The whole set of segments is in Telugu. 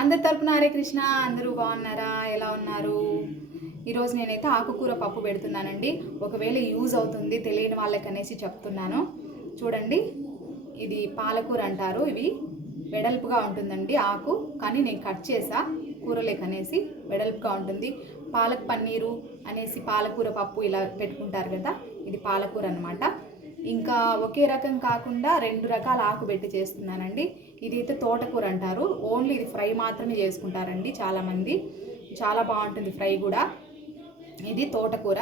అందరి తరపున హరే కృష్ణ. అందరూ బాగున్నారా? ఎలా ఉన్నారు? ఈరోజు నేనైతే ఆకుకూర పప్పు పెడుతున్నానండి. ఒకవేళ యూజ్ అవుతుంది తెలియని వాళ్ళకనేసి చెప్తున్నాను. చూడండి, ఇది పాలకూర అంటారు. ఇవి వెడల్పుగా ఉంటుందండి ఆకు, కానీ నేను కట్ చేసా కూరలేకనేసి. వెడల్పుగా ఉంటుంది. పాలక్ పన్నీరు అనేసి పాలకూర పప్పు ఇలా పెట్టుకుంటారు కదా, ఇది పాలకూర అనమాట. ఇంకా ఒకే రకం కాకుండా 2 రకాల ఆకు పెట్టి చేస్తున్నానండి. ఇదైతే తోటకూర అంటారు. ఓన్లీ ఇది ఫ్రై మాత్రమే చేసుకుంటారండి చాలామంది. చాలా బాగుంటుంది ఫ్రై కూడా. ఇది తోటకూర,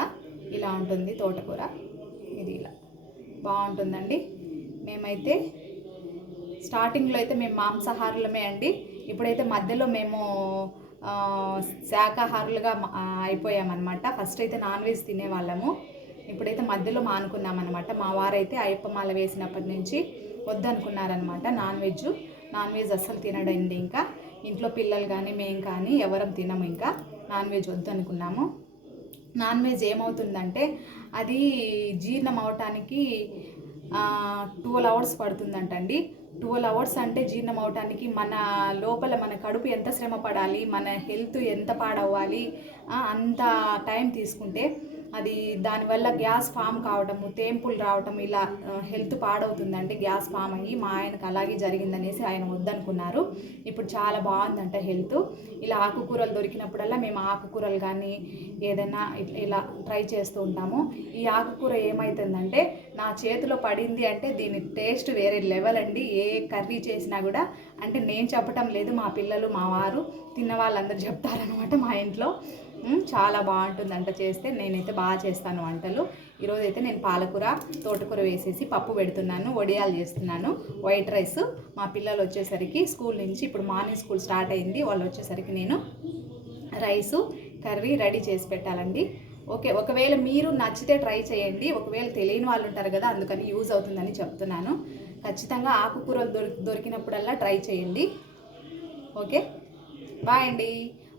ఇలా ఉంటుంది తోటకూర. ఇది ఇలా బాగుంటుందండి. మేమైతే స్టార్టింగ్లో అయితే మేము మాంసాహారులమే అండి. ఇప్పుడైతే మధ్యలో మేము శాకాహారులుగా అయిపోయామన్నమాట. ఫస్ట్ అయితే నాన్ వెజ్ తినేవాళ్ళము. ఇప్పుడైతే మధ్యలో మానుకున్నామన్నమాట. మా వారైతే అయ్యప్ప మాల వేసినప్పటి నుంచి వద్దనుకున్నారనమాట నాన్ వెజ్ అస్సలు తినడండి. ఇంకా ఇంట్లో పిల్లలు కానీ మేము కానీ ఎవరం తినము. ఇంకా నాన్ వెజ్ వద్దనుకున్నాము. నాన్ వెజ్ ఏమవుతుందంటే అది జీర్ణం అవటానికి 12 hours పడుతుందంటండి. 12 hours అంటే జీర్ణం అవటానికి మన లోపల మన కడుపు ఎంత శ్రమ పడాలి, మన హెల్త్ ఎంత పాడవ్వాలి, అంత టైం తీసుకుంటే అది దానివల్ల గ్యాస్ ఫామ్ కావటము, తేంపులు రావటం, ఇలా హెల్త్ పాడవుతుందండి. గ్యాస్ ఫామ్ అయ్యి మా ఆయనకు అలాగే జరిగిందనేసి ఆయన వద్దనుకున్నారు. ఇప్పుడు చాలా బాగుందంట హెల్త్. ఇలా ఆకుకూరలు దొరికినప్పుడల్లా మేము ఆకుకూరలు కానీ ఏదైనా ఇలా ట్రై చేస్తూ ఉంటాము. ఈ ఆకుకూర ఏమవుతుందంటే నా చేతిలో పడింది అంటే దీని టేస్ట్ వేరే లెవెల్ అండి. ఏ కర్రీ చేసినా కూడా, అంటే నేను చెప్పటం లేదు, మా పిల్లలు మా వారు తిన్న వాళ్ళందరూ చెప్తారనమాట మా ఇంట్లో. చాలా బాగుంటుందంట చేస్తే. నేనైతే బాగా చేస్తాను వంటలు. ఈరోజు అయితే నేను పాలకూర తోటకూర వేసేసి పప్పు పెడుతున్నాను, వడియాలు చేస్తున్నాను, వైట్ రైస్. మా పిల్లలు వచ్చేసరికి స్కూల్ నుంచి, ఇప్పుడు మార్నింగ్ స్కూల్ స్టార్ట్ అయింది, వాళ్ళు వచ్చేసరికి నేను రైసు కర్రీ రెడీ చేసి పెట్టాలండి. ఓకే, ఒకవేళ మీరు నచ్చితే ట్రై చేయండి. ఒకవేళ తెలియని వాళ్ళు ఉంటారు కదా, అందుకని యూజ్ అవుతుందని చెప్తున్నాను. ఖచ్చితంగా ఆకుకూరలు దొరికినప్పుడల్లా ట్రై చేయండి. ఓకే, బాయ్ అండి.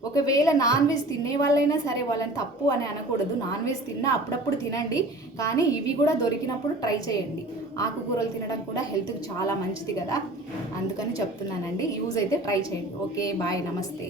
ఒకవేళ నాన్ వెజ్ తినే వాళ్ళైనా సరే వాళ్ళని తప్పు అని అనకూడదు. నాన్ వెజ్ తిన్నా అప్పుడప్పుడు తినండి, కానీ ఇవి కూడా దొరికినప్పుడు ట్రై చేయండి. ఆకుకూరలు తినడం కూడా హెల్త్కి చాలా మంచిది కదా, అందుకని చెప్తున్నానండి. యూజ్ అయితే ట్రై చేయండి. ఓకే, బాయ్, నమస్తే.